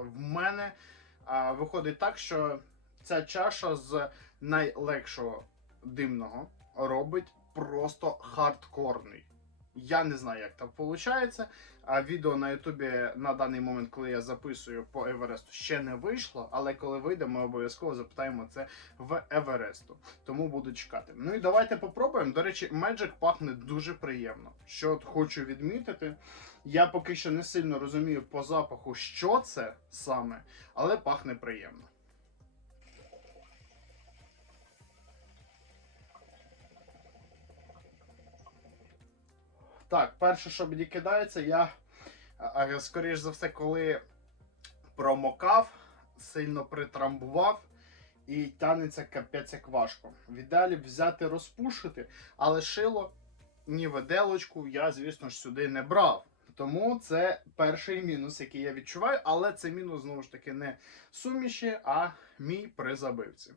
в мене а, виходить так, що ця чаша з найлегшого димного робить просто хардкорний. Я не знаю, як так виходить. А відео на Ютубі на даний момент, коли я записую по Евересту, ще не вийшло. Але коли вийде, ми обов'язково запитаємо це в Евересту. Тому буду чекати. Ну і давайте попробуємо. До речі, Magic пахне дуже приємно. Що хочу відмітити. Я поки що не сильно розумію по запаху, що це саме, але пахне приємно. Так, перше, що мені кидається, я скоріш за все, коли промокав, сильно притрамбував і тянеться капець як важко. В ідеалі взяти розпушити, але шило ні виделочку я, звісно ж, сюди не брав. Тому це перший мінус, який я відчуваю, але це мінус знову ж таки не суміші, а мій при забивці.